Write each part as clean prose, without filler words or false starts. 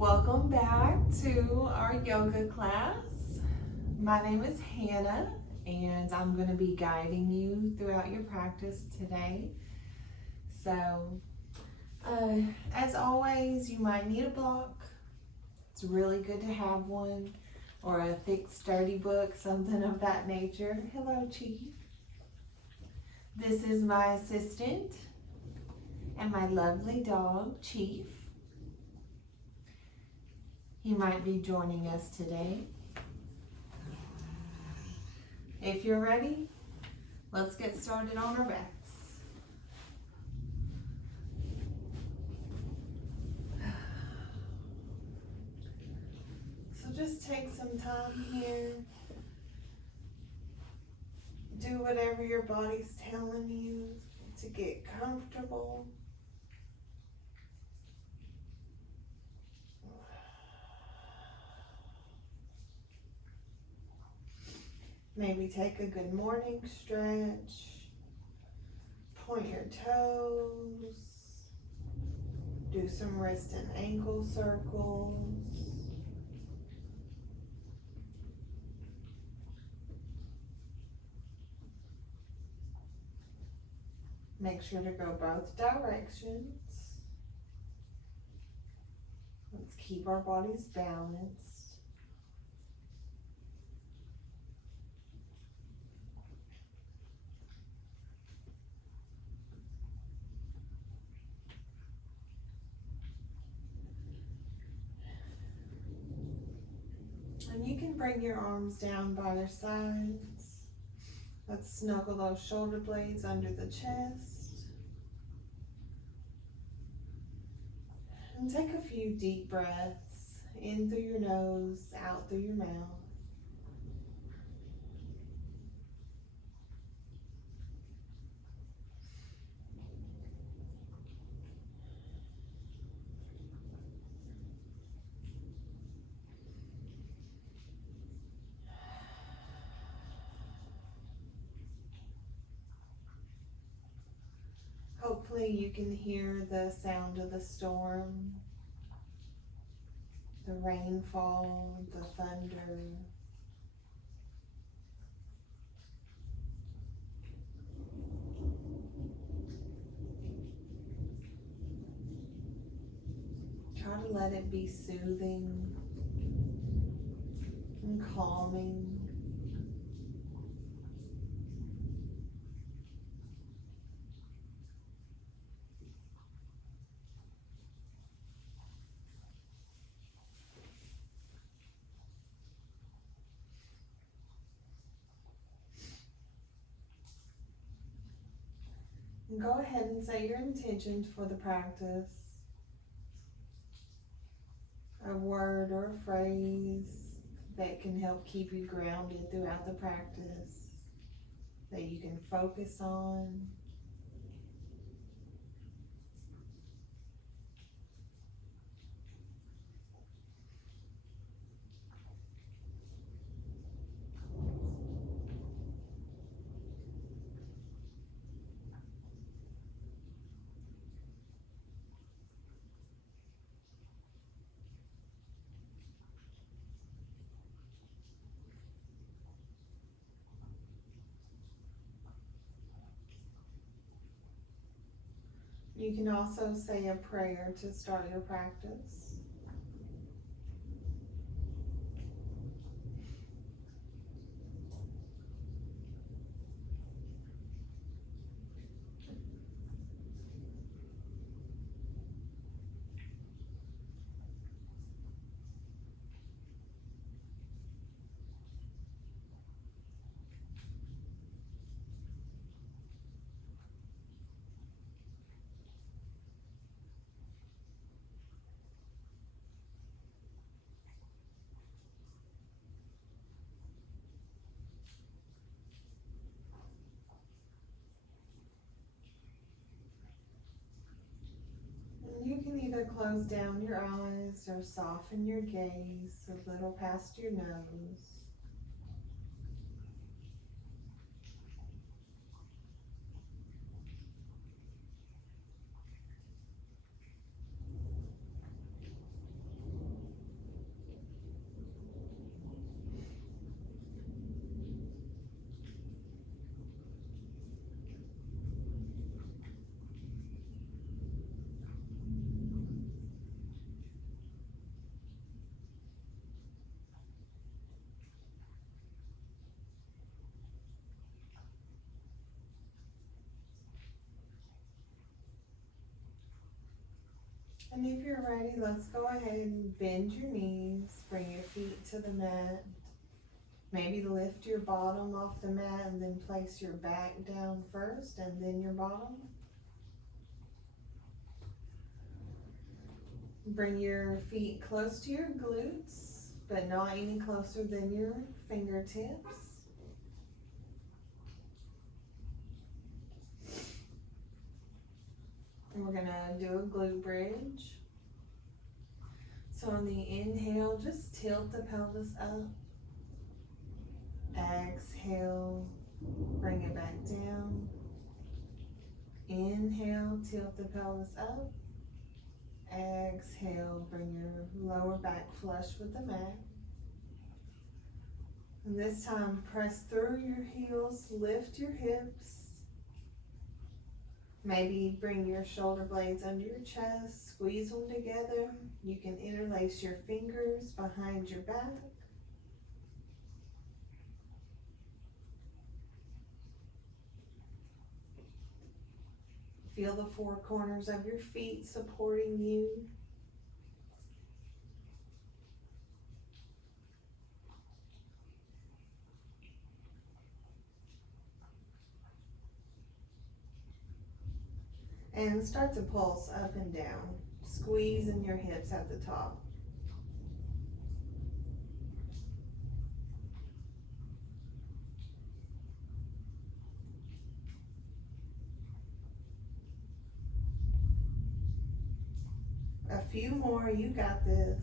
Welcome back to our yoga class. My name is Hannah and I'm going to be guiding you throughout your practice today. So, as always, you might need a block. It's really good to have one, or a thick, sturdy book, something of that nature. Hello, Chief. This is my assistant and my lovely dog, Chief. He might be joining us today. If you're ready, let's get started on our backs. So just take some time here. Do whatever your body's telling you to get comfortable. Maybe take a good morning stretch. Point your toes. Do some wrist and ankle circles. Make sure to go both directions. Let's keep our bodies balanced. And you can bring your arms down by their sides. Let's snuggle those shoulder blades under the chest. And take a few deep breaths in through your nose, out through your mouth. Hopefully you can hear the sound of the storm, the rainfall, the thunder. Try to let it be soothing and calming. And go ahead and say your intentions for the practice. A word or a phrase that can help keep you grounded throughout the practice, that you can focus on. You can also say a prayer to start your practice. You can either close down your eyes or soften your gaze a little past your nose. And if you're ready, let's go ahead and bend your knees, bring your feet to the mat. Maybe lift your bottom off the mat and then place your back down first and then your bottom. Bring your feet close to your glutes, but not any closer than your fingertips. And we're gonna do a glute bridge. So on the inhale, just tilt the pelvis up. Exhale, bring it back down. Inhale, tilt the pelvis up. Exhale, bring your lower back flush with the mat. And this time, press through your heels, lift your hips. Maybe bring your shoulder blades under your chest, squeeze them together. You can interlace your fingers behind your back. Feel the four corners of your feet supporting you. And start to pulse up and down, squeezing your hips at the top. A few more, you got this.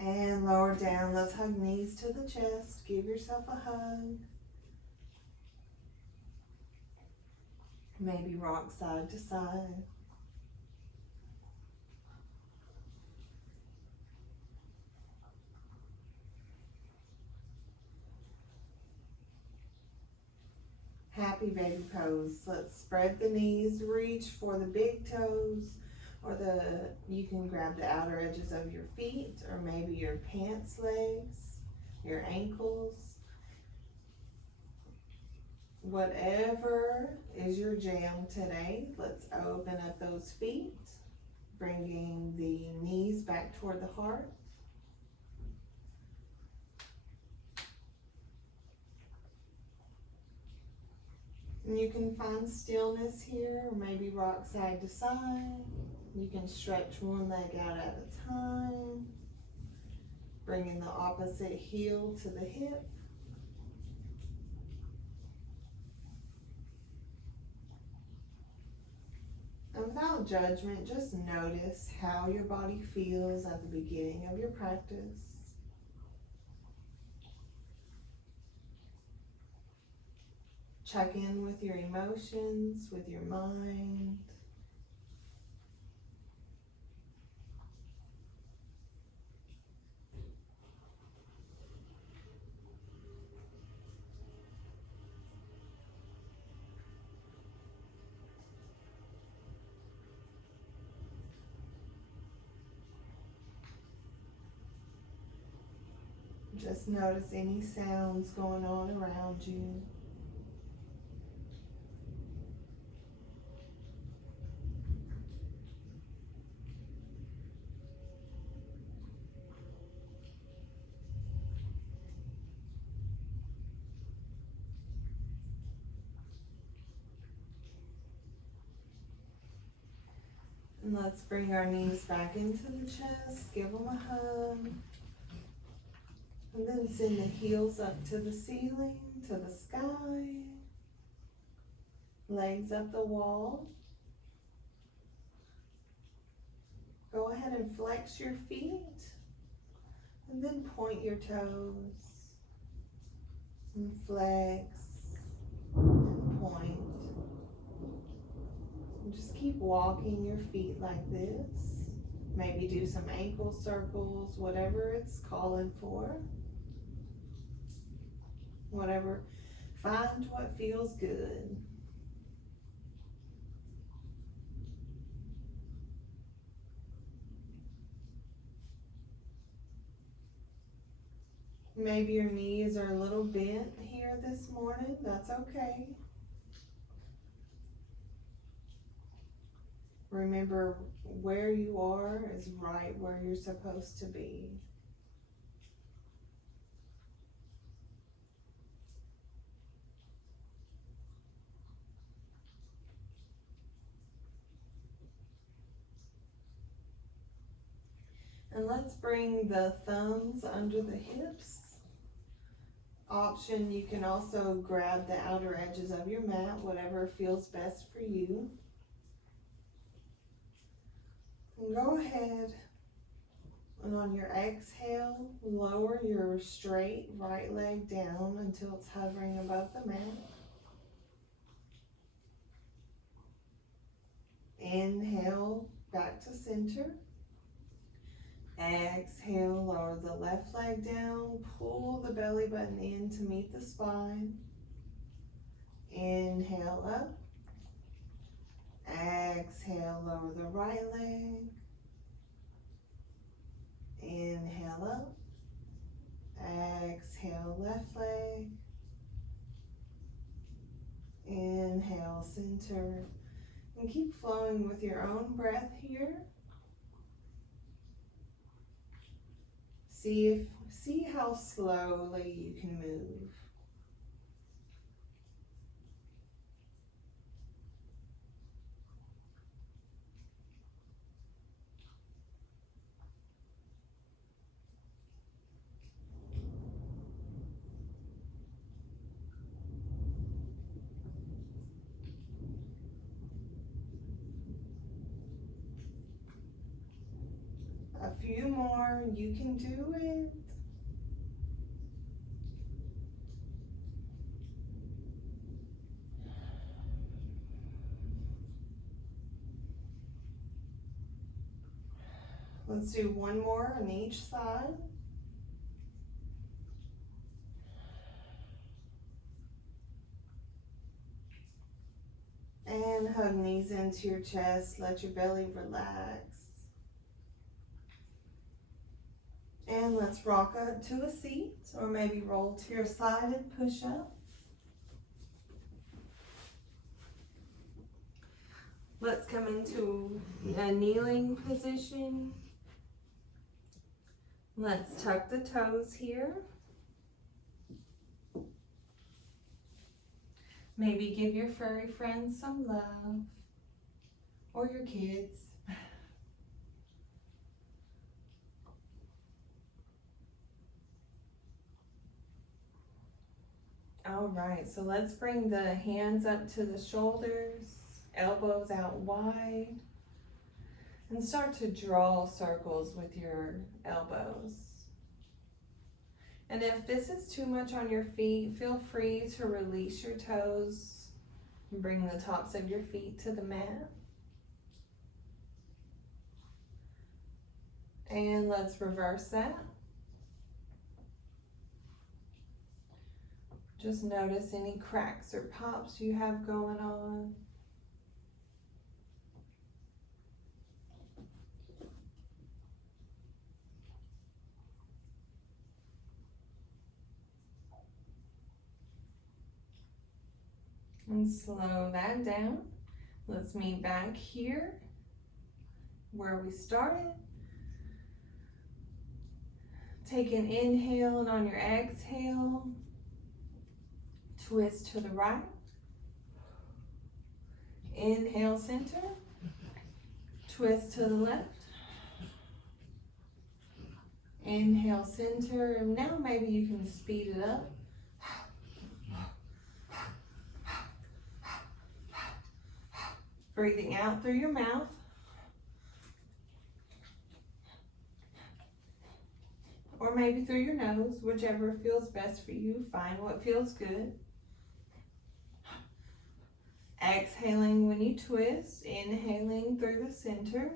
And lower down, let's hug knees to the chest. Give yourself a hug. Maybe rock side to side. Happy baby pose. Let's spread the knees, reach for the big toes, or you can grab the outer edges of your feet, or maybe your pants legs, your ankles. Whatever is your jam today, let's open up those feet, bringing the knees back toward the heart. And you can find stillness here, or maybe rock side to side. You can stretch one leg out at a time, bringing the opposite heel to the hip. And without judgment, just notice how your body feels at the beginning of your practice. Check in with your emotions, with your mind. Just notice any sounds going on around you. And let's bring our knees back into the chest, give them a hug. And then send the heels up to the ceiling, to the sky. Legs up the wall. Go ahead and flex your feet. And then point your toes. And flex. And point. And just keep walking your feet like this. Maybe do some ankle circles, whatever it's calling for. Whatever, find what feels good. Maybe your knees are a little bent here this morning, that's okay. Remember, where you are is right where you're supposed to be. And let's bring the thumbs under the hips. Option, you can also grab the outer edges of your mat, whatever feels best for you. And go ahead and on your exhale, lower your straight right leg down until it's hovering above the mat. Inhale, back to center. Exhale, lower the left leg down, pull the belly button in to meet the spine. Inhale up. Exhale, lower the right leg. Inhale up. Exhale, left leg. Inhale, center. And keep flowing with your own breath here. See how slowly you can move. A few more, you can do it. Let's do one more on each side. And hug knees into your chest, let your belly relax. And let's rock up to a seat, or maybe roll to your side and push up. Let's come into a kneeling position. Let's tuck the toes here. Maybe give your furry friends some love, or your kids. All right, so let's bring the hands up to the shoulders, elbows out wide, and start to draw circles with your elbows. And if this is too much on your feet, feel free to release your toes and bring the tops of your feet to the mat. And let's reverse that. Just notice any cracks or pops you have going on. And slow that down. Let's meet back here where we started. Take an inhale, and on your exhale, twist to the right. Inhale, center. Twist to the left. Inhale, center. And now maybe you can speed it up. Breathing out through your mouth. Or maybe through your nose, whichever feels best for you. Find what feels good. Exhaling when you twist, inhaling through the center.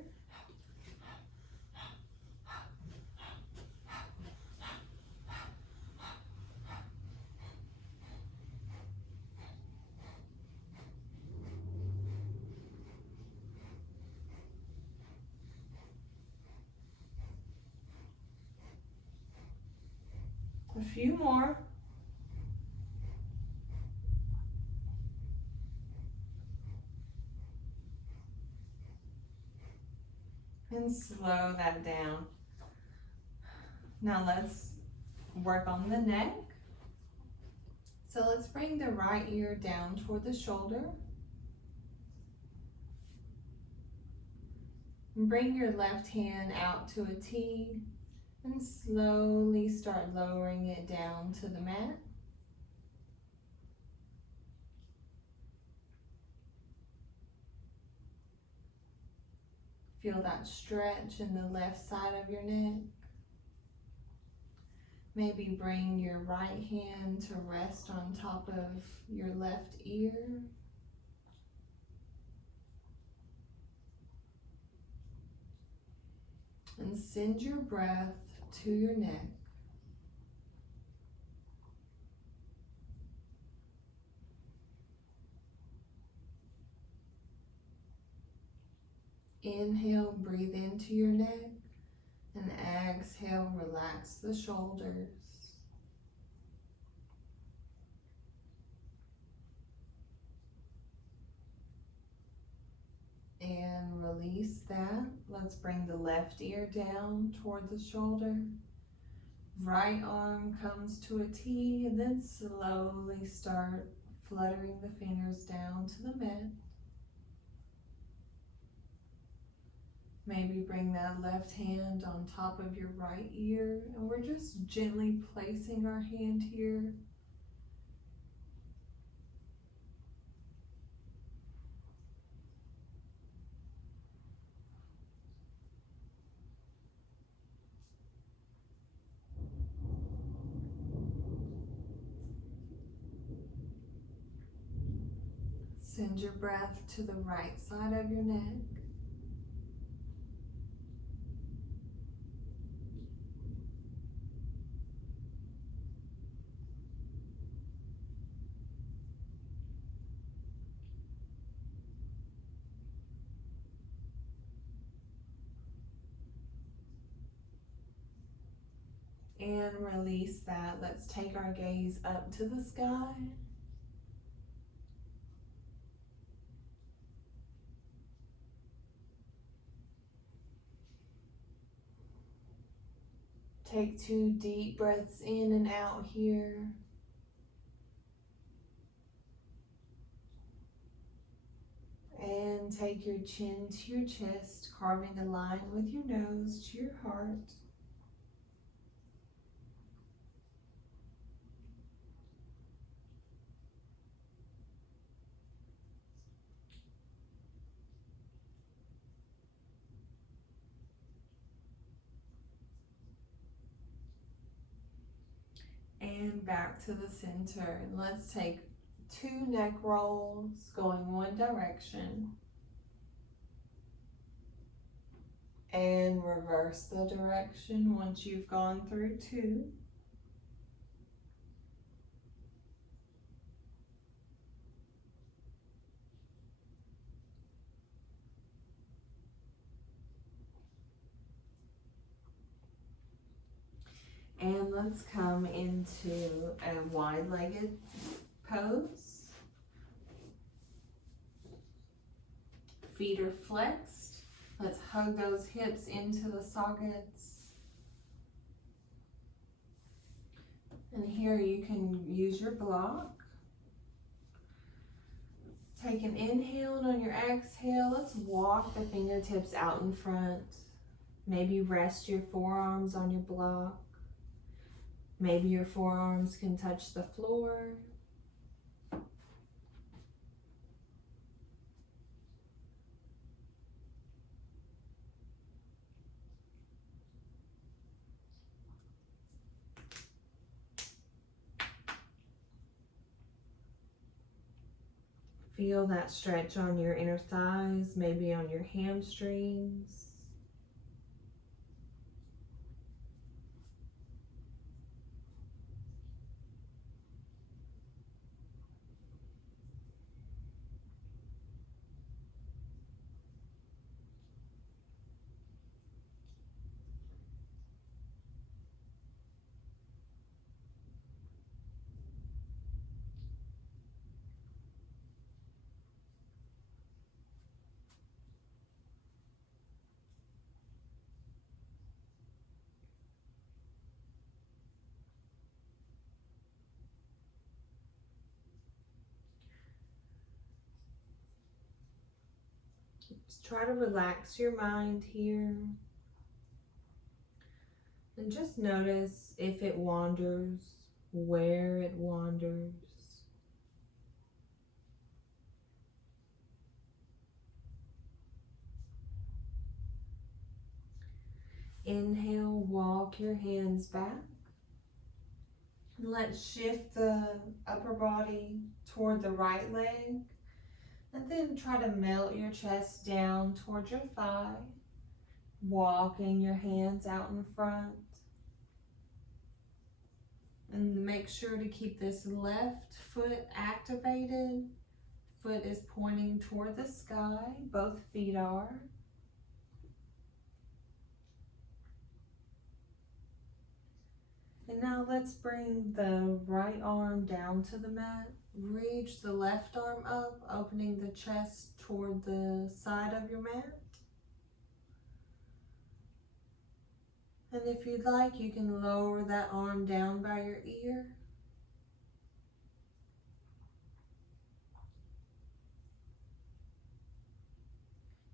A few more. and slow that down. Now let's work on the neck. So let's bring the right ear down toward the shoulder. And bring your left hand out to a T and slowly start lowering it down to the mat. Feel that stretch in the left side of your neck. Maybe bring your right hand to rest on top of your left ear. And send your breath to your neck. Inhale, breathe into your neck. And exhale, relax the shoulders. And release that. Let's bring the left ear down toward the shoulder. Right arm comes to a T, and then slowly start fluttering the fingers down to the mat. Maybe bring that left hand on top of your right ear, and we're just gently placing our hand here. Send your breath to the right side of your neck. And release that. Let's take our gaze up to the sky. Take 2 deep breaths in and out here. And take your chin to your chest, carving a line with your nose to your heart. And back to the center. And let's take 2 neck rolls going one direction. And reverse the direction once you've gone through 2. And let's come into a wide-legged pose. Feet are flexed. Let's hug those hips into the sockets. And here you can use your block. Take an inhale, and on your exhale, let's walk the fingertips out in front. Maybe rest your forearms on your block. Maybe your forearms can touch the floor. Feel that stretch on your inner thighs, maybe on your hamstrings. Just try to relax your mind here. And just notice if it wanders, where it wanders. Inhale, walk your hands back. Let's shift the upper body toward the right leg. And then try to melt your chest down towards your thigh. Walking your hands out in front. And make sure to keep this left foot activated. Foot is pointing toward the sky. Both feet are. And now let's bring the right arm down to the mat. Reach the left arm up, opening the chest toward the side of your mat. And if you'd like, you can lower that arm down by your ear.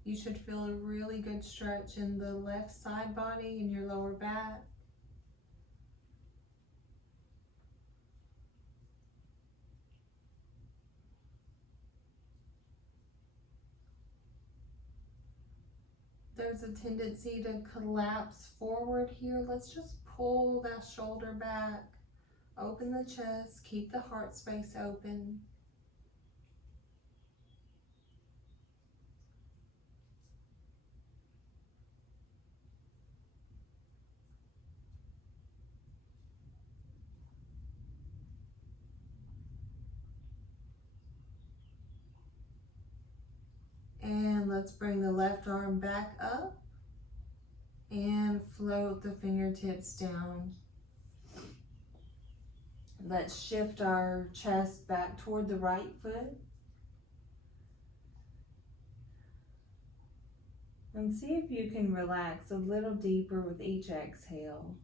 You should feel a really good stretch in the left side body and your lower back. There's a tendency to collapse forward here. Let's just pull that shoulder back, open the chest, keep the heart space open. And let's bring the left arm back up and float the fingertips down. Let's shift our chest back toward the right foot. And see if you can relax a little deeper with each exhale.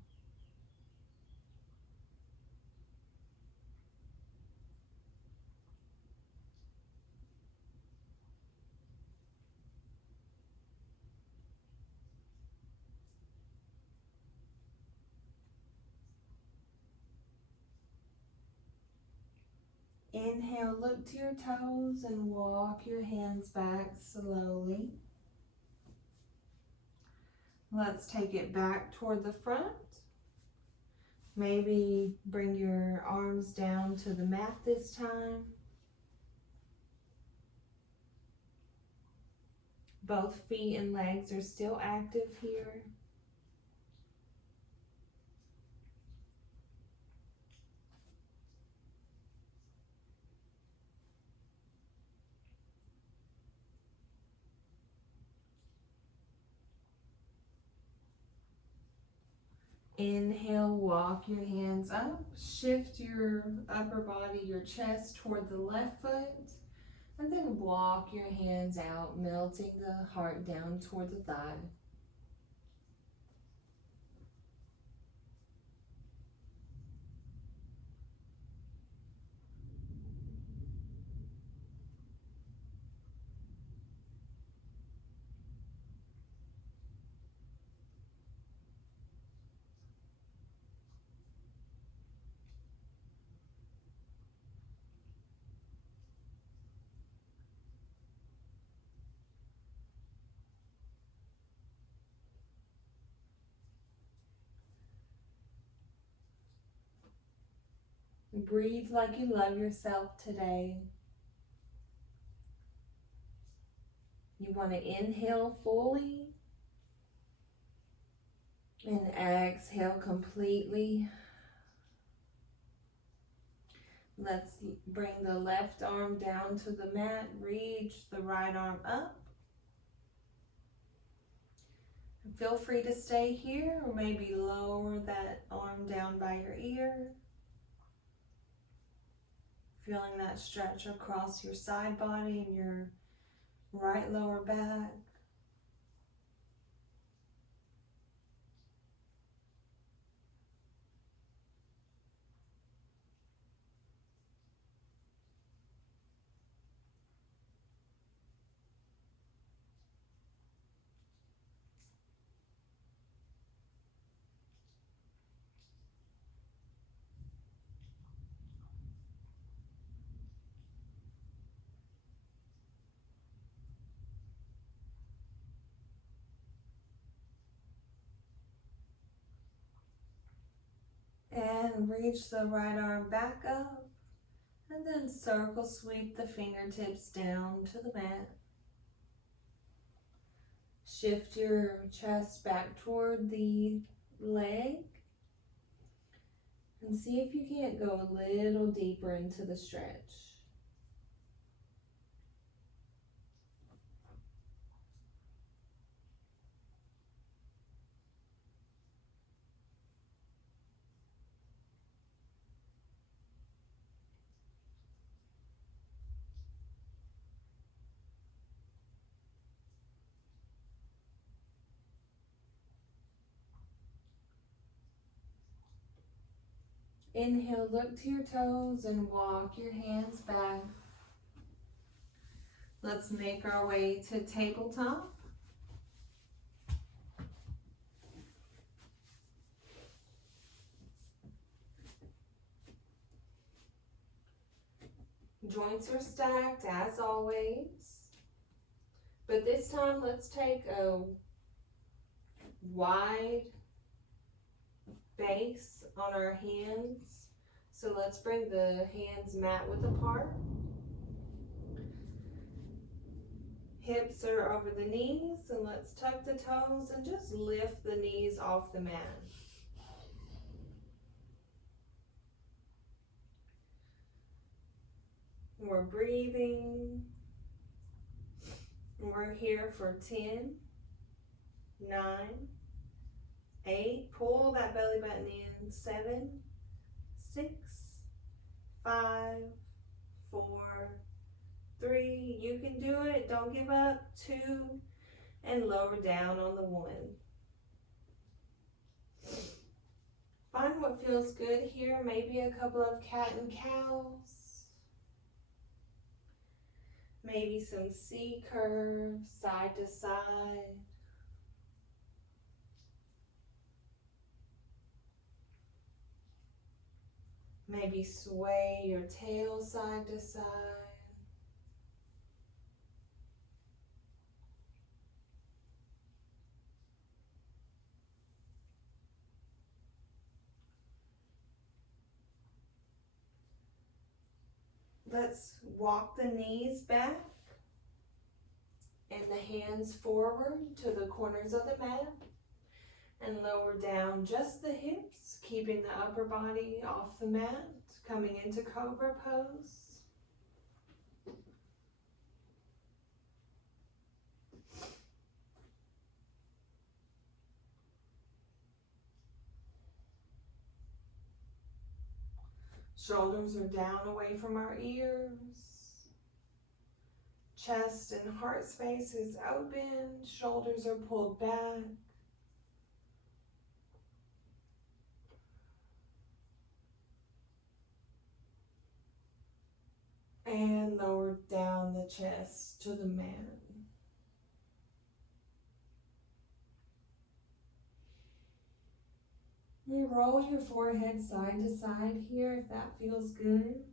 Inhale, look to your toes and walk your hands back slowly. Let's take it back toward the front. Maybe bring your arms down to the mat this time. Both feet and legs are still active here. Inhale, walk your hands up. Shift your upper body, your chest toward the left foot. And then walk your hands out, melting the heart down toward the thigh. Breathe like you love yourself today. You want to inhale fully and exhale completely. Let's bring the left arm down to the mat. Reach the right arm up. Feel free to stay here or maybe lower that arm down by your ear. Feeling that stretch across your side body and your right lower back. ahead and reach the right arm back up and then circle sweep the fingertips down to the mat. Shift your chest back toward the leg and see if you can't go a little deeper into the stretch. Inhale, look to your toes and walk your hands back. Let's make our way to tabletop. Joints are stacked as always, but this time let's take a wide base on our hands. So let's bring the hands mat width apart. Hips are over the knees, and let's tuck the toes and just lift the knees off the mat. We're breathing. We're here for 10, 9, 8. Pull that belly button in. 7, 6, 5, 4, 3. You can do it. Don't give up. 2, and lower down on the 1. Find what feels good here. Maybe a couple of cat and cows. Maybe some C curves, side to side. Maybe sway your tail side to side. Let's walk the knees back and the hands forward to the corners of the mat and lower down just the hips, keeping the upper body off the mat, coming into Cobra pose. Shoulders are down away from our ears. Chest and heart space is open. Shoulders are pulled back. And lower down the chest to the mat. You roll your forehead side to side here if that feels good.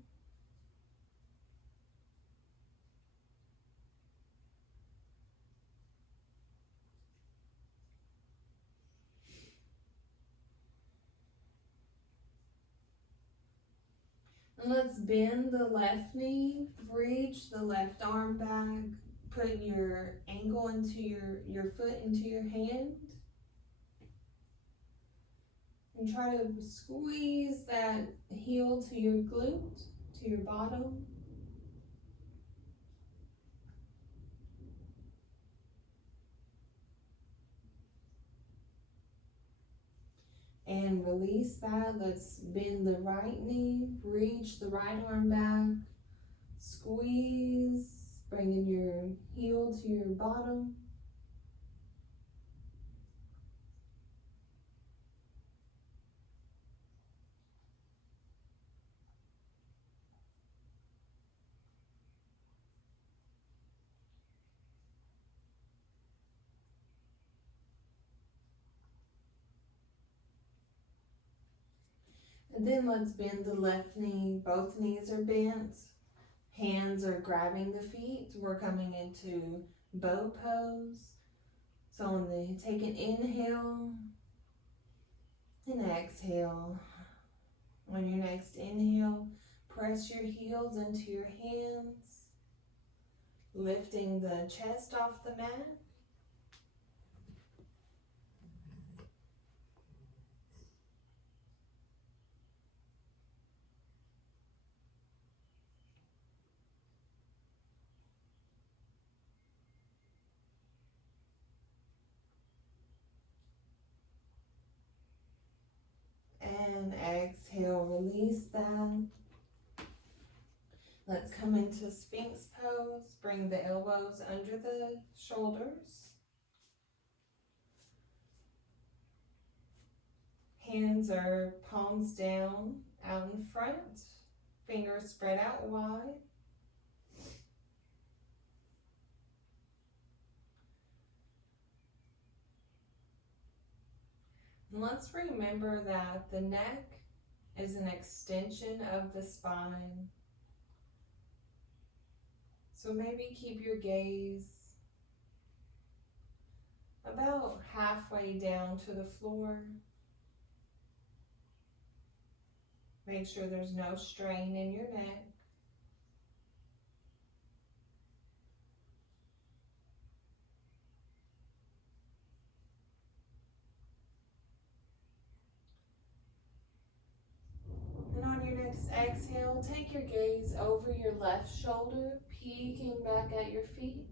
And let's bend the left knee, reach the left arm back, put your ankle into your foot into your hand. And try to squeeze that heel to your glute, to your bottom. And release that. Let's bend the right knee, reach the right arm back, squeeze, bringing your heel to your bottom. And then let's bend the left knee. Both knees are bent. Hands are grabbing the feet. We're coming into bow pose. So on the, take an inhale and exhale. On your next inhale, press your heels into your hands, lifting the chest off the mat. And exhale, release that. Let's come into Sphinx pose. Bring the elbows under the shoulders. Hands are palms down, out in front. Fingers spread out wide. And let's remember that the neck is an extension of the spine. So maybe keep your gaze about halfway down to the floor. Make sure there's no strain in your neck. And on your next exhale, take your gaze over your left shoulder, peeking back at your feet.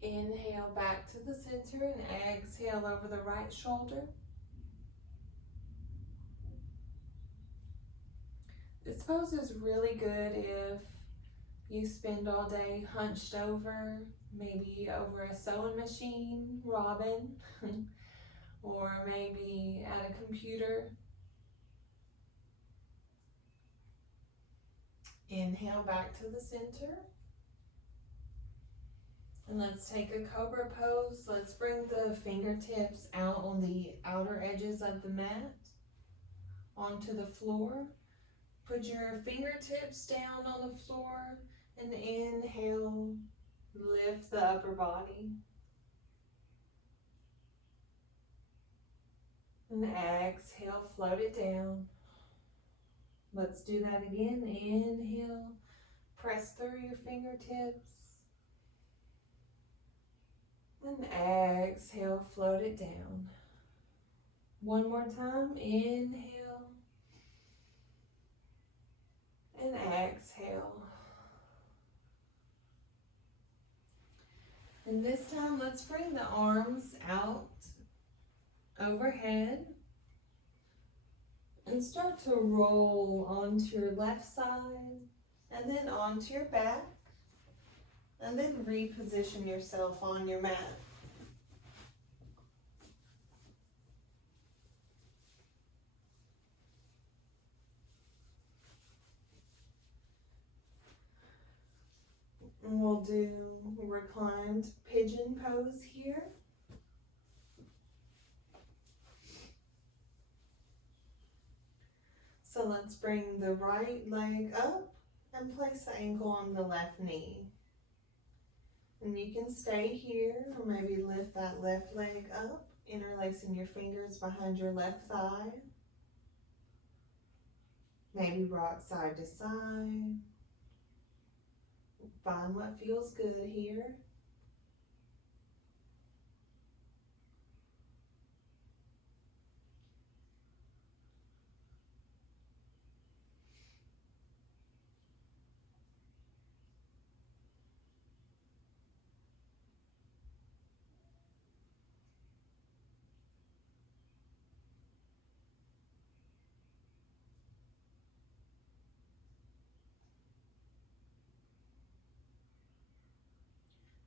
Inhale back to the center and exhale over the right shoulder. This pose is really good if you spend all day hunched over, maybe over a sewing machine, Robin, or maybe at a computer. Inhale back to the center. And let's take a cobra pose. Let's bring the fingertips out on the outer edges of the mat, onto the floor. Put your fingertips down on the floor and inhale, lift the upper body. And exhale, float it down. Let's do that again. Inhale, press through your fingertips. And exhale, float it down. One more time. Inhale. And exhale. And this time, let's bring the arms out overhead and start to roll onto your left side and then onto your back, and then reposition yourself on your mat. And we'll do reclined pigeon pose here. So let's bring the right leg up and place the ankle on the left knee. And you can stay here or maybe lift that left leg up, interlacing your fingers behind your left thigh. Maybe rock side to side. Find what feels good here.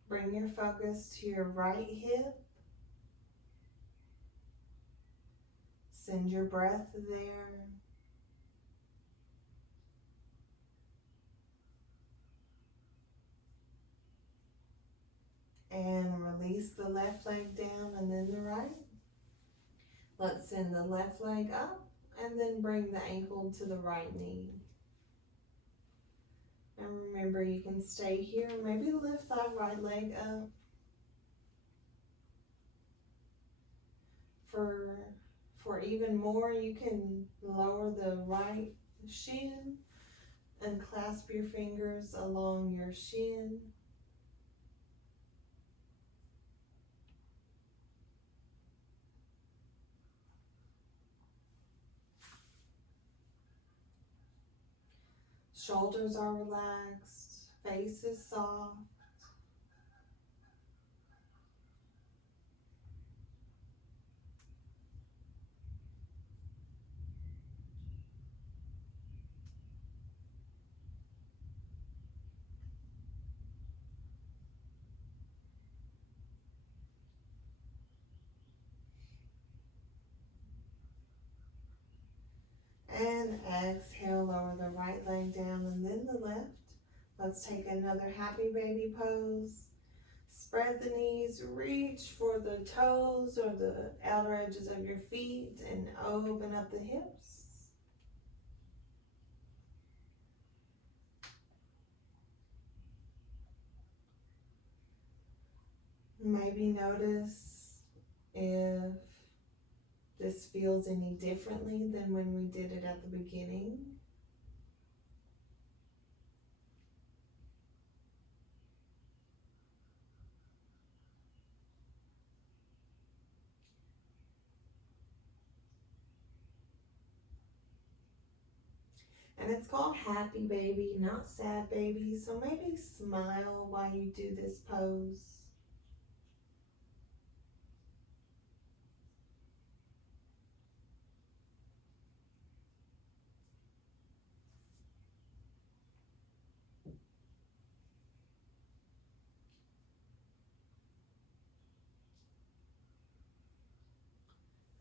Bring your focus to your right hip. Send your breath there. And release the left leg down and then the right. Let's send the left leg up and then bring the ankle to the right knee. And remember, you can stay here, maybe lift that right leg up. For even more, you can lower the right shin and clasp your fingers along your shin. Shoulders are relaxed, face is soft. And exhale, lower the right leg down and then the left. Let's take another happy baby pose. Spread the knees, reach for the toes or the outer edges of your feet and open up the hips. Maybe notice if this feels any differently than when we did it at the beginning. And it's called happy baby, not sad baby. So maybe smile while you do this pose.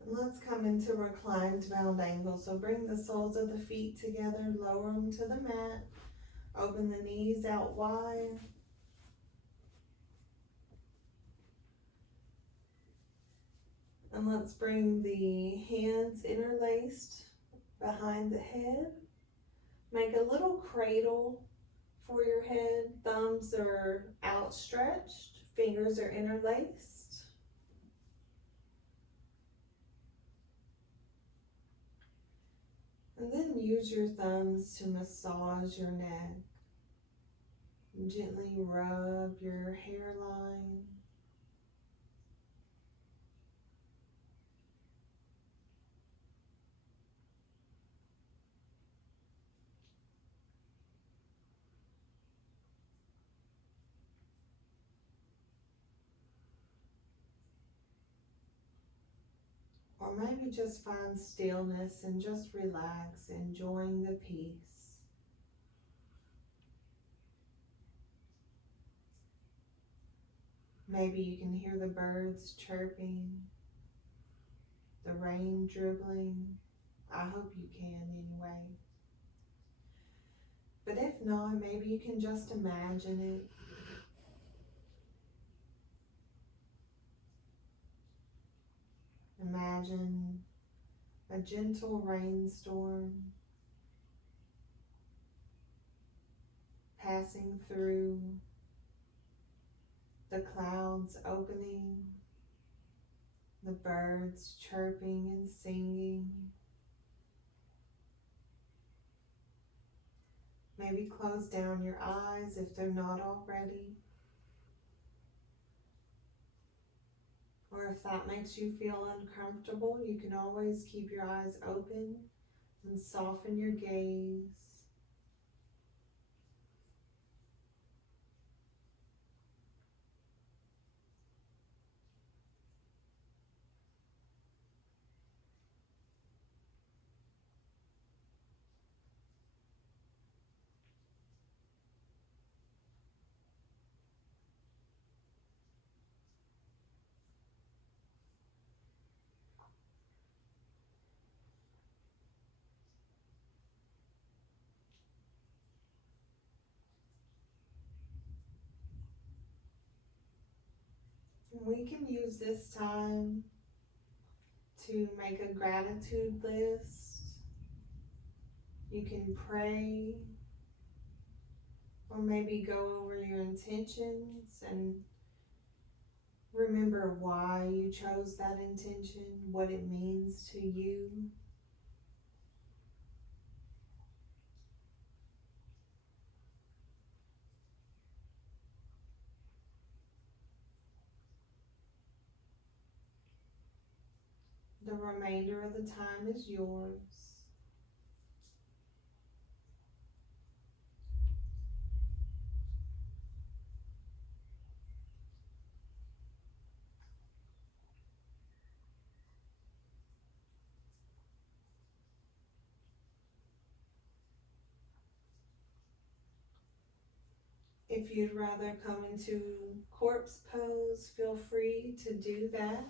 And let's come into reclined bound angle. So bring the soles of the feet together, lower them to the mat. Open the knees out wide. And let's bring the hands interlaced behind the head. Make a little cradle for your head. Thumbs are outstretched, fingers are interlaced. And then use your thumbs to massage your neck. Gently rub your hairline. Or maybe just find stillness and just relax, enjoying the peace. Maybe you can hear the birds chirping, the rain dribbling. I hope you can anyway. But if not, maybe you can just imagine it. Imagine a gentle rainstorm passing through, the clouds opening, the birds chirping and singing. Maybe close down your eyes if they're not already. Or if that makes you feel uncomfortable, you can always keep your eyes open and soften your gaze. We can use this time to make a gratitude list. You can pray, or maybe go over your intentions and Remember why you chose that intention, what it means to you. The remainder of the time is yours. If you'd rather come into corpse pose, feel free to do that.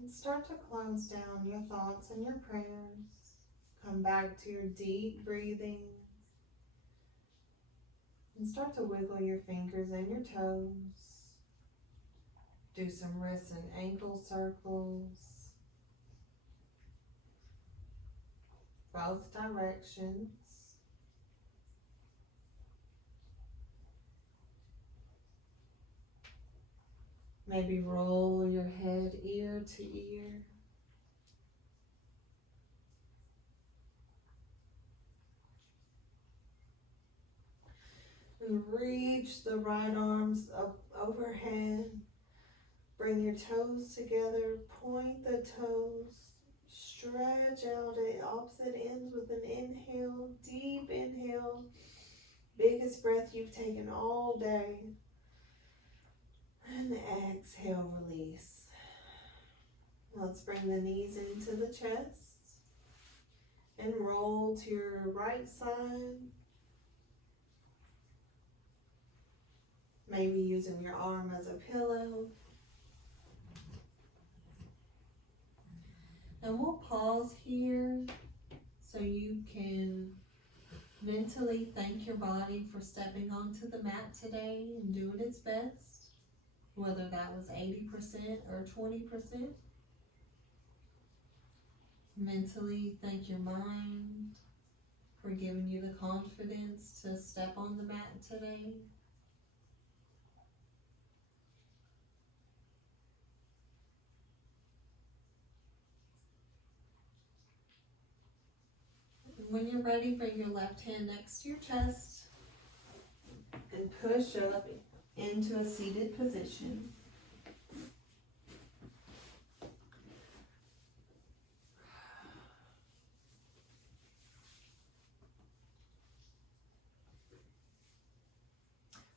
And start to close down your thoughts and your prayers. Come back to your deep breathing. And start to wiggle your fingers and your toes. Do some wrist and ankle circles. Both directions. Maybe roll your head ear to ear. And reach the right arms up overhead. Bring your toes together, point the toes, stretch out at opposite ends with an inhale, deep inhale, biggest breath you've taken all day. And exhale, release. Let's bring the knees into the chest and roll to your right side. Maybe using your arm as a pillow. And we'll pause here so you can mentally thank your body for stepping onto the mat today and doing its best, whether that was 80% or 20%. Mentally thank your mind for giving you the confidence to step on the mat today. When you're ready, bring your left hand next to your chest and push up into a seated position.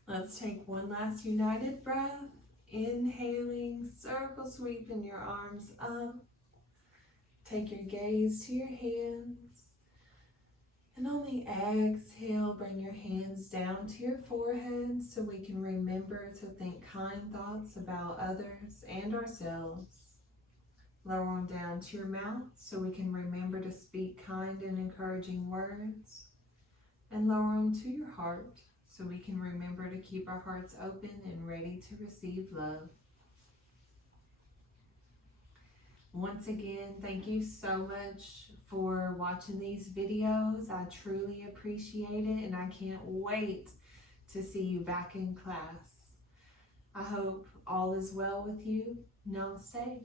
Let's take one last united breath. Inhaling, circle sweeping your arms up. Take your gaze to your hands. And on the exhale, bring your hands down to your forehead so we can remember to think kind thoughts about others and ourselves. Lower them down to your mouth so we can remember to speak kind and encouraging words. And lower them to your heart so we can remember to keep our hearts open and ready to receive love. Once again, thank you so much for watching these videos. I truly appreciate it, and I can't wait to see you back in class. I hope all is well with you. Namaste.